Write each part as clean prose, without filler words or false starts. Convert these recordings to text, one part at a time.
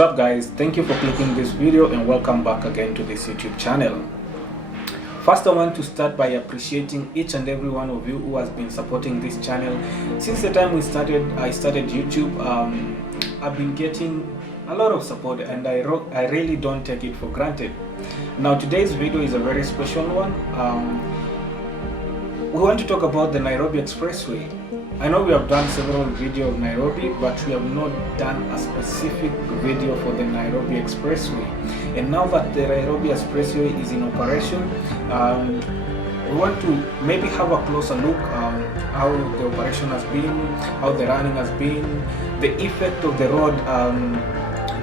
What's up guys, thank you for clicking this video and welcome back again to this YouTube channel. First, I want to start by appreciating each and every one of you who has been supporting this channel since the time I started YouTube. I've been getting a lot of support and I really don't take it for granted. Now today's video is a very special one. We want to talk about the Nairobi Expressway. I know we have done several videos of Nairobi, but we have not done a specific video for the Nairobi Expressway. And now that the Nairobi Expressway is in operation, we want to maybe have a closer look how the operation has been, how the running has been, the effect of the road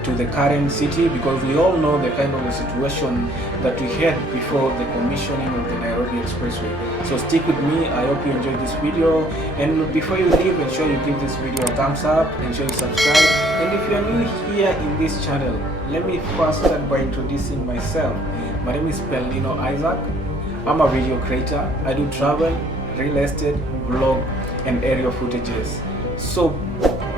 to the current city, because we all know the kind of the situation that we had before the commissioning of the Nairobi Expressway. So stick with me. I hope you enjoyed this video, and before you leave, ensure you give this video a thumbs up, ensure you subscribe, and if you are new here in this channel, let me first start by introducing myself. My name is pelninoisaac. I'm a video creator. I do travel, real estate, vlog, and aerial footages. So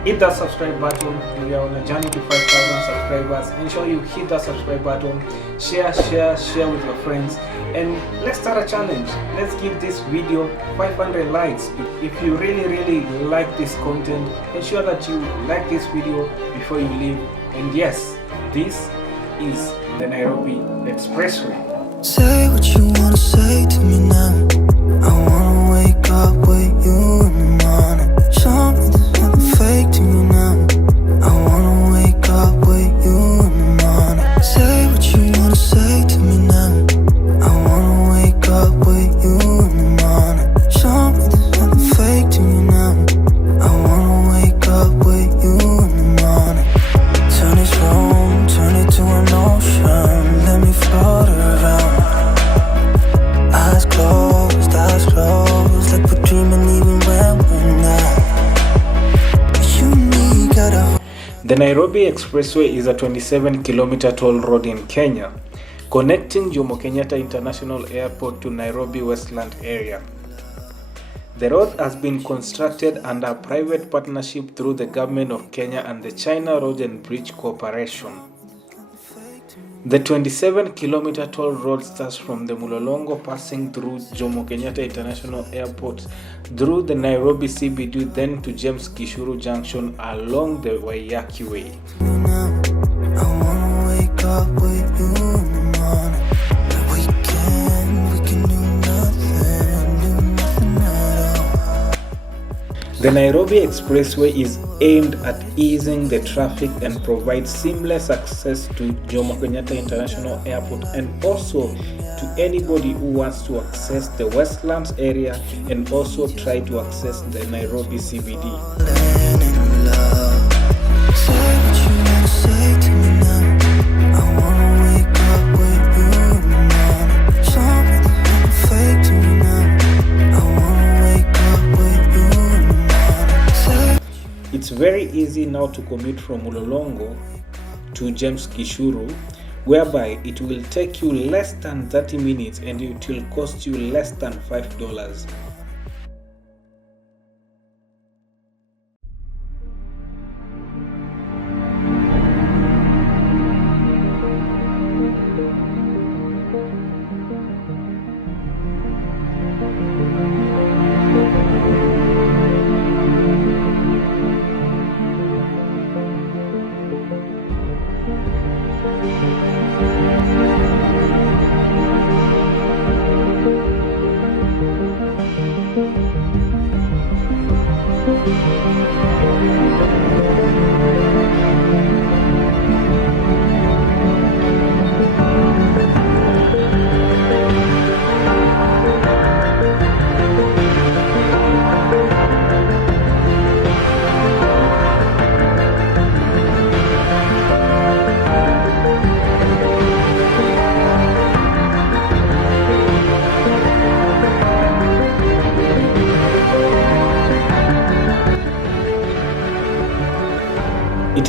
hit that subscribe button. We are on a journey to 5,000 subscribers. Ensure you hit that subscribe button, share with your friends, and let's start a challenge. Let's give this video 500 likes. If you really like this content, ensure that you like this video before you leave. And yes, this is the Nairobi Expressway. Say what you wanna say to me now. I wanna wake up with you in the morning. Show me there's nothing fake to you now. I wanna wake up with you in the morning. Say what you wanna say to me now. I wanna wake up with you in the morning. Show me there's nothing fake to you now. I wanna wake up with you in the morning. Turn this room, turn it to an ocean. Let me float around. Eyes closed, like we're dreaming even when we're not. The Nairobi Expressway is a 27-kilometer toll road in Kenya, connecting Jomo Kenyatta International Airport to Nairobi Westland area. The road has been constructed under a private partnership through the Government of Kenya and the China Road and Bridge Corporation. The 27-kilometer toll road starts from the Mulolongo, passing through Jomo Kenyatta International Airport, through the Nairobi CBD, then to James Gishuru Junction along the Waiyaki Way. The Nairobi Expressway is aimed at easing the traffic and provides seamless access to Jomo Kenyatta International Airport, and also to anybody who wants to access the Westlands area and also try to access the Nairobi CBD. It's very easy now to commute from Mulolongo to James Gishuru, whereby it will take you less than 30 minutes and it will cost you less than $5.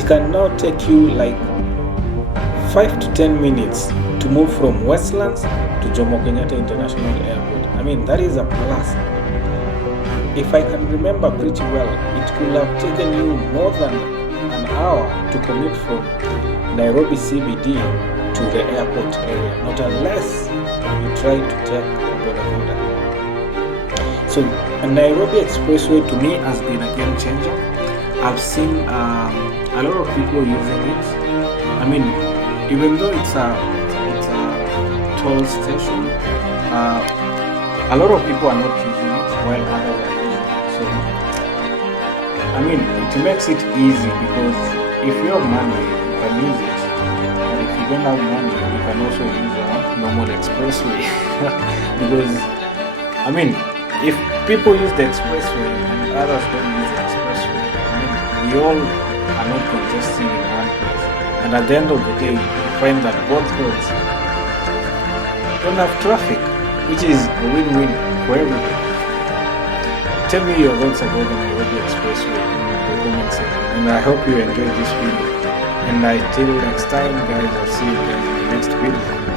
it can now take you like 5 to 10 minutes to move from Westlands to Jomo Kenyatta International Airport. I mean, that is a plus. If I can remember pretty well, it could have taken you more than an hour to commute from Nairobi CBD to the airport area, not unless you try to take bodaboda. So Nairobi Expressway to me has been a game changer. I've seen a lot of people using it. I mean, even though it's a toll station, a lot of people are not using it while others are using it. So I mean, it makes it easy because if you have money, you can use it. But if you don't have money, you can also use a normal expressway. Because I mean, if people use the expressway and others don't use the expressway, I mean, we all are not congesting in one place. And at the end of the day, you find that both roads don't have traffic, which is a win-win for everybody. Tell me your thoughts about the Nairobi Expressway in the comment section, and I hope you enjoyed this video. And until next time, guys, I'll see you guys in the next video.